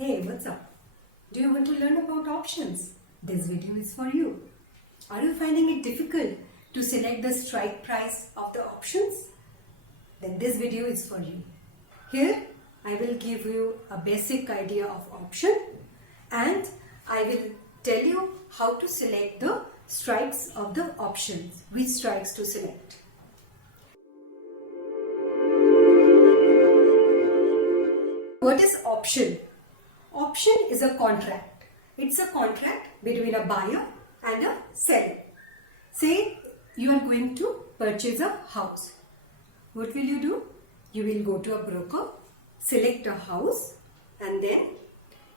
Hey, what's up? Do you want to learn about options? This video is for you. Are you finding it difficult to select the strike price of the options? Then this video is for you. Here, I will give you a basic idea of option and I will tell you how to select the strikes of the options, which strikes to select. What is option? Option is a contract. It's a contract between a buyer and a seller. Say you are going to purchase a house. What will you do? You will go to a broker, select a house, and then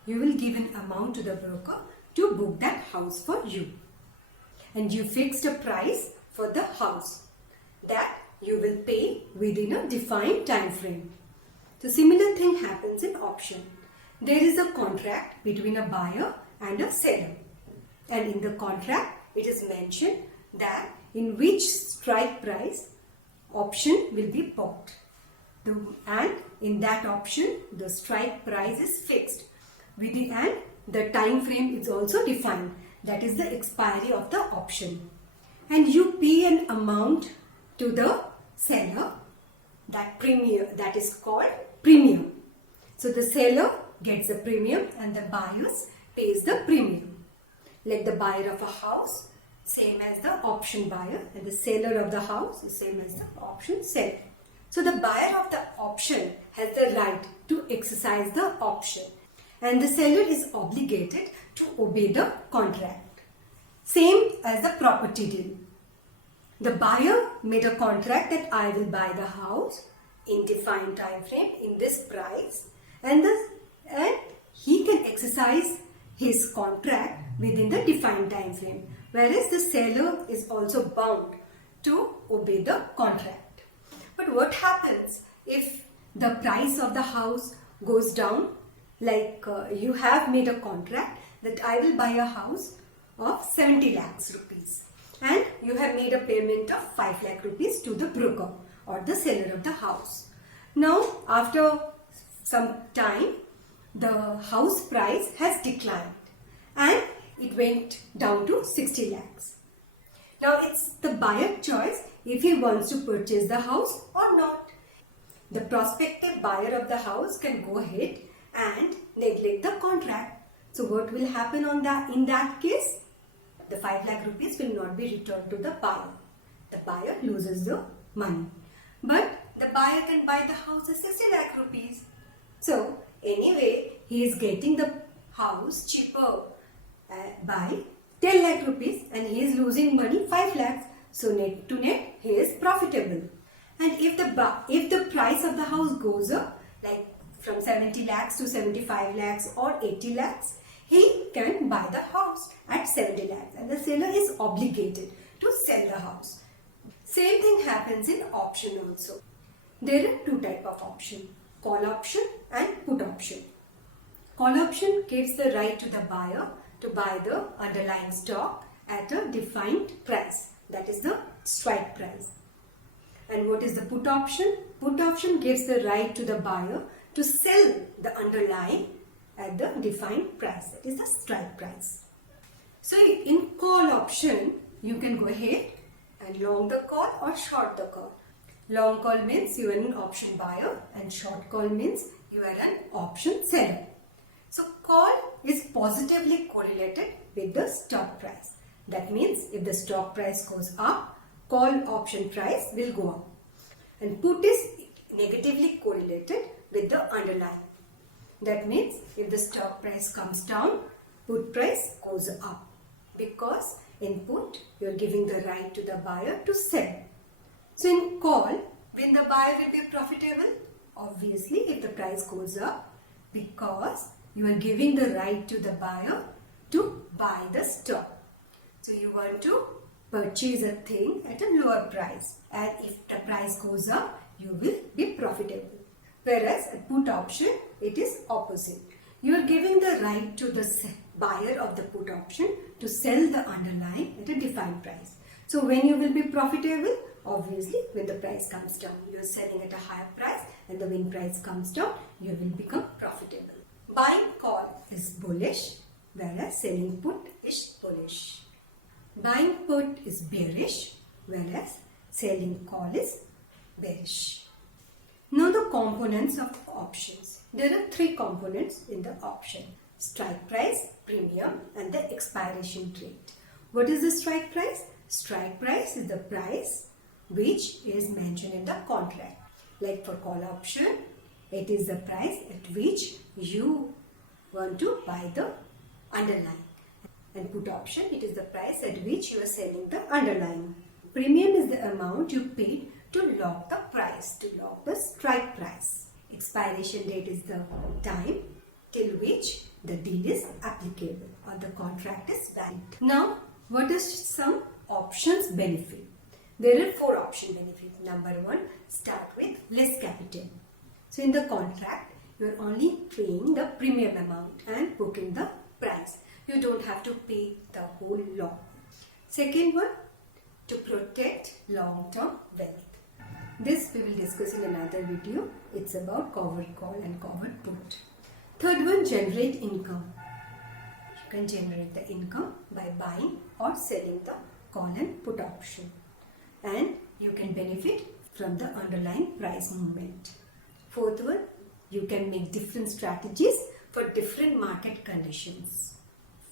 you will give an amount to the broker to book that house for you. And you fixed a price for the house that you will pay within a defined time frame. The similar thing happens in option. There is a contract between a buyer and a seller. And in the contract, it is mentioned that in which strike price option will be bought. And in that option, the strike price is fixed. And the time frame is also defined. That is the expiry of the option. And you pay an amount to the seller, that is called premium. So the seller gets the premium and the buyer pays the premium. Like the buyer of a house, same as the option buyer, and the seller of the house is same as the option seller. So the buyer of the option has the right to exercise the option and the seller is obligated to obey the contract. Same as the property deal. The buyer made a contract that I will buy the house in defined time frame in this price and he can exercise his contract within the defined time frame, whereas the seller is also bound to obey the contract. But what happens if the price of the house goes down? Like you have made a contract that I will buy a house of 70 lakhs rupees and you have made a payment of 5 lakh rupees to the broker or the seller of the house. Now after some time, the house price has declined and it went down to 60 lakhs. Now it's the buyer's choice if he wants to purchase the house or not. The prospective buyer of the house can go ahead and neglect the contract. So what will happen in that case? The 5 lakh rupees will not be returned to the buyer. The buyer loses the money. But the buyer can buy the house at 60 lakh rupees. So anyway, he is getting the house cheaper by 10 lakh rupees and he is losing money 5 lakhs. So net to net, he is profitable. And if the price of the house goes up, like from 70 lakhs to 75 lakhs or 80 lakhs, he can buy the house at 70 lakhs and the seller is obligated to sell the house. Same thing happens in option also. There are two types of option, call option and put option. Call option gives the right to the buyer to buy the underlying stock at a defined price, that is the strike price. And what is the put option? Put option gives the right to the buyer to sell the underlying at the defined price, that is the strike price. So in call option, you can go ahead and long the call or short the call. Long call means you are an option buyer and short call means you are an option seller. So call is positively correlated with the stock price. That means if the stock price goes up, call option price will go up. And put is negatively correlated with the underlying. That means if the stock price comes down, put price goes up. Because in put, you are giving the right to the buyer to sell. So in call, when the buyer will be profitable? Obviously, if the price goes up, because you are giving the right to the buyer to buy the stock. So you want to purchase a thing at a lower price, and if the price goes up, you will be profitable. Whereas a put option, it is opposite. You are giving the right to the buyer of the put option to sell the underlying at a defined price. So when you will be profitable? Obviously, when the price comes down, you are selling at a higher price and the when price comes down, you will become profitable. Buying call is bullish, whereas selling put is bullish. Buying put is bearish, whereas selling call is bearish. Now the components of options. There are three components in the option: strike price, premium, and the expiration date. What is the strike price? Strike price is the price which is mentioned in the contract. Like for call option, it is the price at which you want to buy the underlying. And put option, it is the price at which you are selling the underlying. Premium is the amount you paid to lock the price, to lock the strike price. Expiration date is the time till which the deal is applicable or the contract is valid. Now, what is some options benefit? There are 4 option benefits. Number 1, start with less capital. So in the contract, you are only paying the premium amount and booking the price. You don't have to pay the whole lot. Second one, to protect long-term wealth. This we will discuss in another video. It's about covered call and covered put. Third one, generate income. You can generate the income by buying or selling the call and put option. And you can benefit from the underlying price movement. Fourth one, you can make different strategies for different market conditions.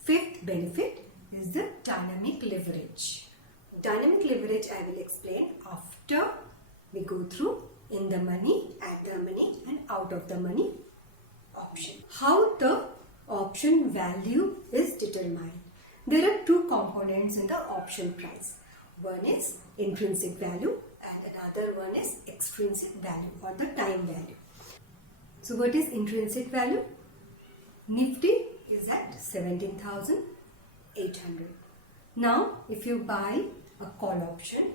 Fifth benefit is the dynamic leverage. Dynamic leverage I will explain after we go through in the money, at the money, and out of the money option. How the option value is determined. There are 2 components in the option price. One is intrinsic value and another one is extrinsic value or the time value. So what is intrinsic value? Nifty is at 17,800. Now if you buy a call option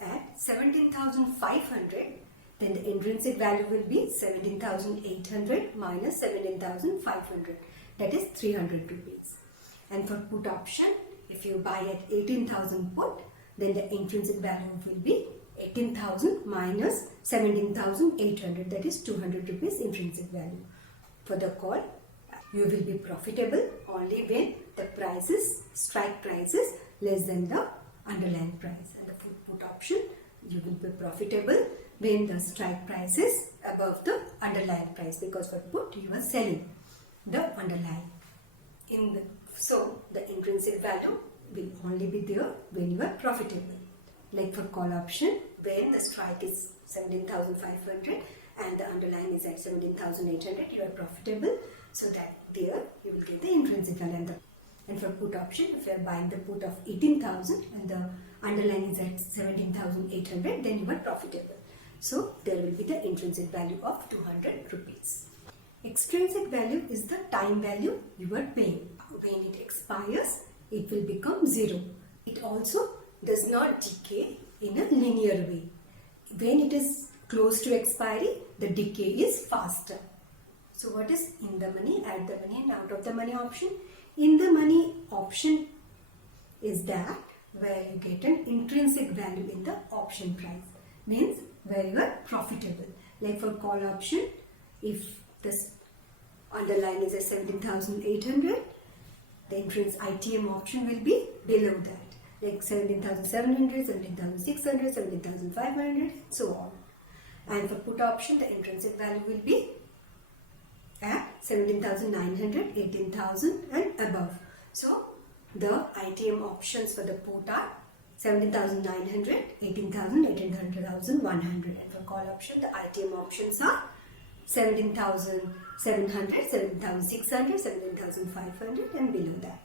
at 17,500, then the intrinsic value will be 17,800 minus 17,500, that is 300 rupees. And for put option, if you buy at 18,000 put, then the intrinsic value will be 18,000 minus 17,800, that is 200 rupees intrinsic value. For the call, you will be profitable only when the prices, strike price is less than the underlying price. And the put option, you will be profitable when the strike price is above the underlying price, because for put you are selling the underlying. So the intrinsic value will only be there when you are profitable. Like for call option, when the strike is 17,500 and the underlying is at 17,800, you are profitable. So that there you will get the intrinsic value. And for put option, if you are buying the put of 18,000 and the underlying is at 17,800, then you are profitable. So there will be the intrinsic value of 200 rupees. Extrinsic value is the time value you are paying. When it expires, it will become 0. It also does not decay in a linear way. When it is close to expiry, the decay is faster. So what is in the money, at the money, and out of the money option? In the money option is that where you get an intrinsic value in the option price. Means where you are profitable. Like for call option, if this underlying is at 17,800, the intrinsic ITM option will be below that. Like 17,700, 17,600, 17,500 and so on. And for put option, the intrinsic value will be at 17,900, 18,000 and above. So the ITM options for the put are 17,900, 18,000, 18,100. And for call option, the ITM options are 17,700, 17,600, 17,500 and below that.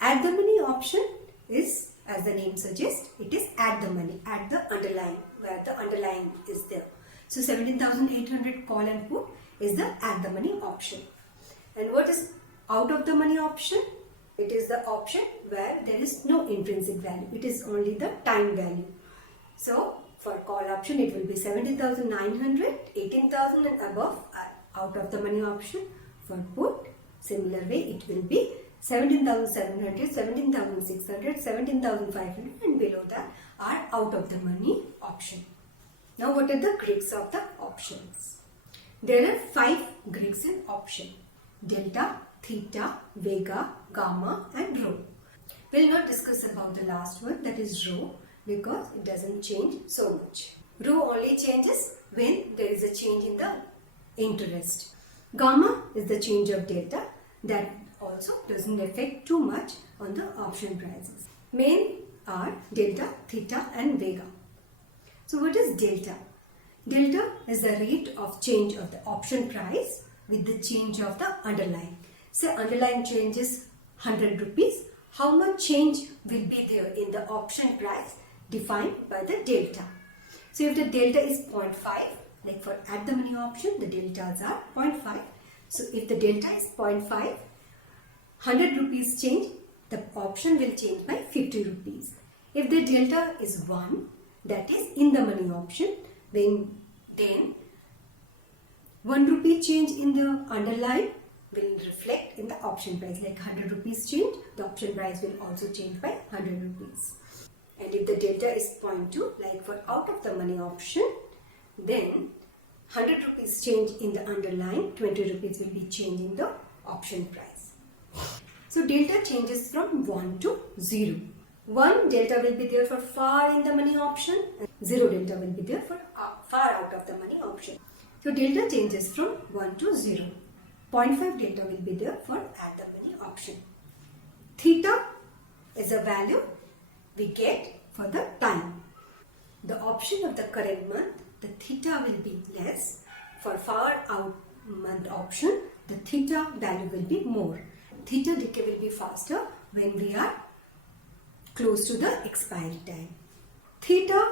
At the money option is, as the name suggests, it is at the money, at the underlying, where the underlying is there. So 17,800 call and put is the at the money option. And what is out of the money option? It is the option where there is no intrinsic value. It is only the time value. So for call option, it will be 17,900, 18,000 and above are out of the money option. For put, similar way, it will be 17,700, 17,600, 17,500 and below that are out of the money option. Now what are the Greeks of the options? There are 5 Greeks in option: delta, theta, vega, gamma and rho. We'll not discuss about the last one, that is rho, because it doesn't change so much. Rho only changes when there is a change in the interest. Gamma is the change of delta, that also doesn't affect too much on the option prices. Main are delta, theta and vega. So what is delta? Delta is the rate of change of the option price with the change of the underlying. Say underlying change is 100 rupees. How much change will be there in the option price defined by the delta? So if the delta is 0.5, like for at the money option, the deltas are 0.5. So if the delta is 0.5, 100 rupees change, the option will change by 50 rupees. If the delta is 1, that is in the money option, then 1 rupee change in the underlying will reflect in the option price. Like 100 rupees change, the option price will also change by 100 rupees. And if the delta is 0.2, like for out of the money option, then 100 rupees change in the underlying, 20 rupees will be changing the option price. So delta changes from 1 to 0. 1 delta will be there for far in the money option, and 0 delta will be there for far out of the money option. So delta changes from 1 to 0. 0.5 delta will be there for at the money option. Theta is a value we get for the time. The option of the current month, the theta will be less. For far out month option, the theta value will be more. Theta decay will be faster when we are close to the expiry time. Theta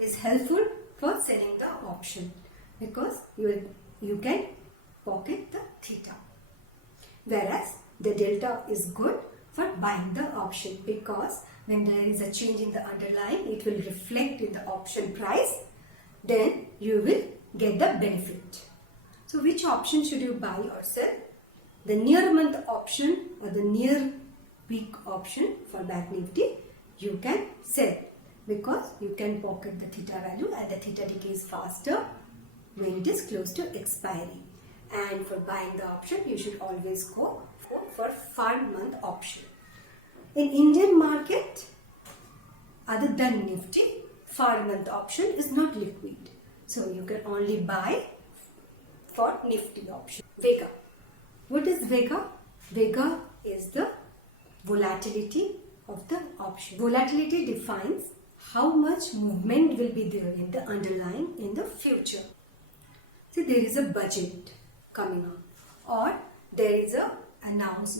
is helpful for selling the option because you can pocket the theta. Whereas the delta is good for buying the option because when there is a change in the underlying, it will reflect in the option price. Then you will get the benefit. So which option should you buy or sell? The near month option or the near week option for Bank Nifty, you can sell because you can pocket the theta value and the theta decay is faster when it is close to expiry. And for buying the option, you should always go for far month option. In Indian market, other than Nifty, far month option is not liquid. So you can only buy for Nifty option. Vega. What is Vega? Vega is the volatility of the option. Volatility defines how much movement will be there in the underlying in the future. So there is a budget coming up or there is a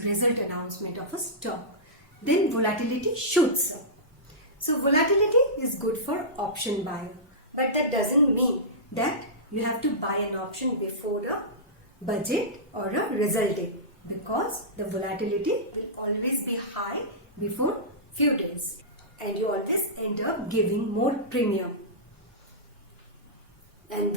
result announcement of a stock. Then volatility shoots up. So volatility is good for option buyer. But that doesn't mean that you have to buy an option before a budget or a result day because the volatility will always be high before few days and you always end up giving more premium. And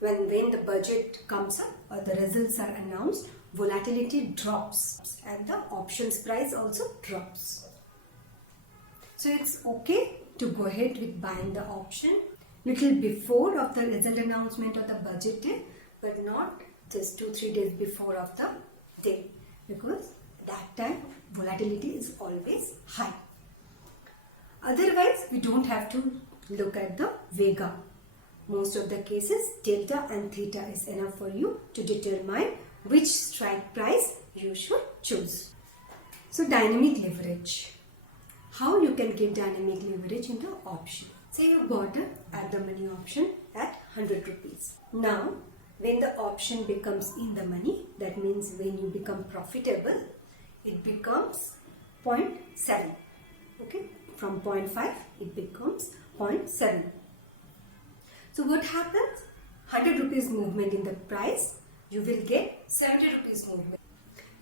when the budget comes up or the results are announced, volatility drops and the options price also drops. So it's okay to go ahead with buying the option little before of the result announcement or the budget day, but not just 2-3 days before of the day because that time volatility is always high. Otherwise, we don't have to look at the Vega. Most of the cases, delta and theta is enough for you to determine which strike price you should choose. So dynamic leverage. How you can get dynamic leverage in the option? Say you bought it at the money option at 100 rupees. Now, when the option becomes in the money, that means when you become profitable, it becomes 0.7. Okay, from 0.5 it becomes 0.7. So what happens? 100 rupees movement in the price, you will get 70 rupees movement.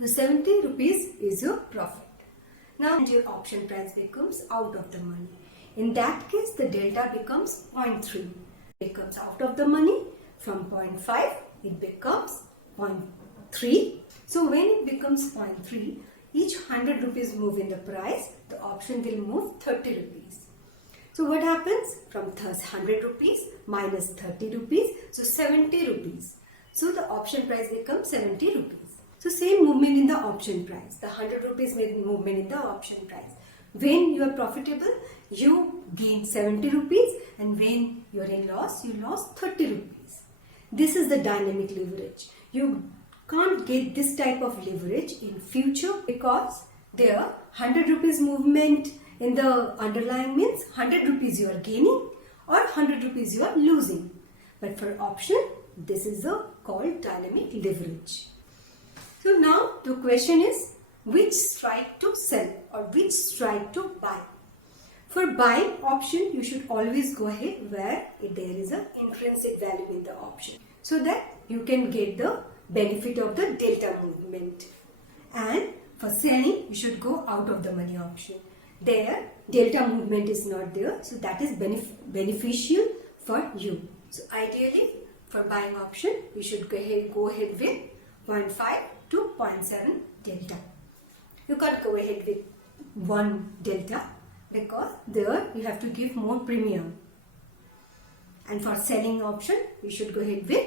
The 70 rupees is your profit. Now your option price becomes out of the money. In that case, the delta becomes 0.3. It becomes out of the money. From 0.5, it becomes 0.3. So when it becomes 0.3, each 100 rupees move in the price, the option will move 30 rupees. So what happens? From 100 rupees minus 30 rupees, so 70 rupees. So the option price becomes 70 rupees. So same movement in the option price. The 100 rupees movement in the option price. When you are profitable, you gain 70 rupees, and when you are in loss, you lost 30 rupees. This is the dynamic leverage. You can't get this type of leverage in future because there 100 rupees movement in the underlying means 100 rupees you are gaining or 100 rupees you are losing. But for option, this is called dynamic leverage. So now the question is, which strike to sell or which strike to buy? For buying option, you should always go ahead where there is an intrinsic value in the option, so that you can get the benefit of the delta movement. And for selling, you should go out of the money option. There, delta movement is not there, so that is beneficial for you. So ideally, for buying option, you should go ahead with 0.5 to 0.7 delta. You can't go ahead with 1 delta because there you have to give more premium. And for selling option, you should go ahead with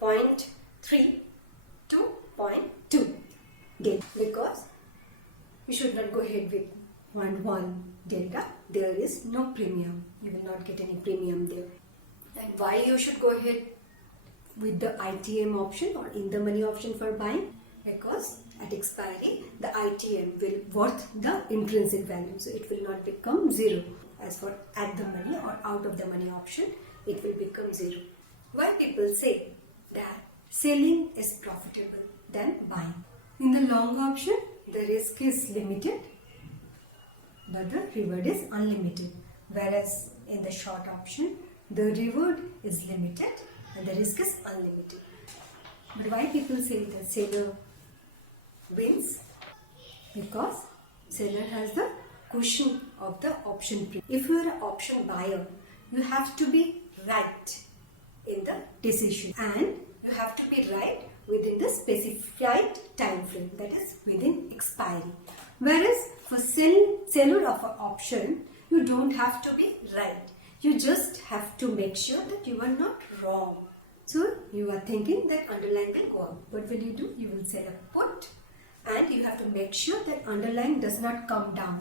0.3 to 0.2 delta because you should not go ahead with 1 delta. There is no premium. You will not get any premium there. And why you should go ahead with the ITM option or in the money option for buying? Because at expiry, the ITM will worth the intrinsic value. So it will not become 0. As for at the money or out of the money option, it will become 0. Why people say that selling is profitable than buying? In the long option, the risk is limited, but the reward is unlimited. Whereas in the short option, the reward is limited and the risk is unlimited. But why people say that seller wins? Because seller has the cushion of the option premium. If you are an option buyer, you have to be right in the decision and you have to be right within the specified time frame, that is within expiry. Whereas for seller of an option, you don't have to be right. You just have to make sure that you are not wrong. So you are thinking that underlying will go up. What will you do? You will sell a put and you have to make sure that underlying does not come down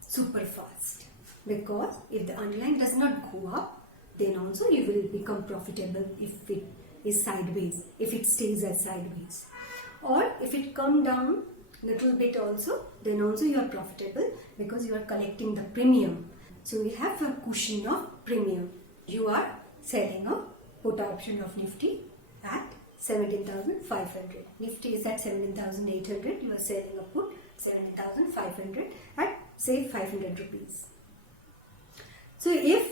super fast. Because if the underlying does not go up, then also you will become profitable if it is sideways, if it stays as sideways. Or if it come down little bit also, then also you are profitable because you are collecting the premium. So we have a cushion of premium. You are selling a put option of Nifty at 17,500. Nifty is at 17,800. You are selling a put 17,500 at say 500 rupees. So if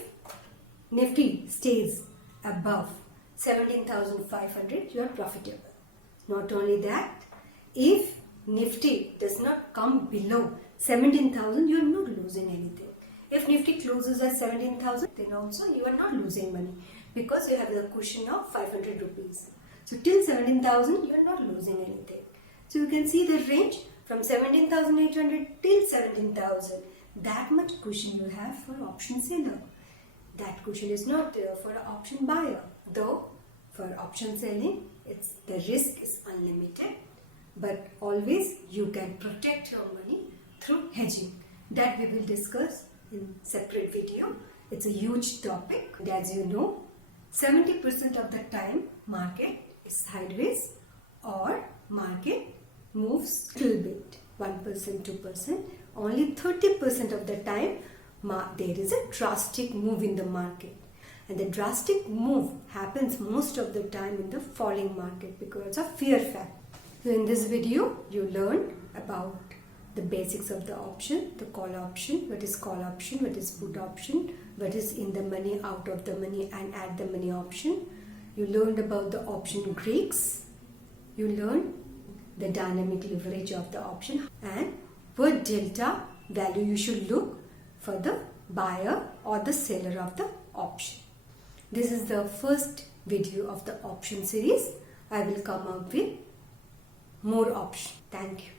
Nifty stays above 17,500, you are profitable. Not only that, if Nifty does not come below 17,000, you are not losing anything. If Nifty closes at 17,000, then also you are not losing money because you have the cushion of 500 rupees. So till 17,000, you are not losing anything. So you can see the range from 17,800 till 17,000. That much cushion you have for option seller. That cushion is not there for an option buyer. Though for option selling, the risk is unlimited. But always you can protect your money through hedging. That we will discuss in separate video. It's a huge topic. As you know, 70% of the time market is sideways or market moves a little bit, 1%, 2%. Only 30% of the time there is a drastic move in the market. And the drastic move happens most of the time in the falling market because of fear factor. So in this video, you learned about the basics of the option, the call option, what is call option, what is put option, what is in the money, out of the money and at the money option. You learned about the option Greeks. You learned the dynamic leverage of the option and what delta value you should look for the buyer or the seller of the option. This is the first video of the option series. I will come up with more options. Thank you.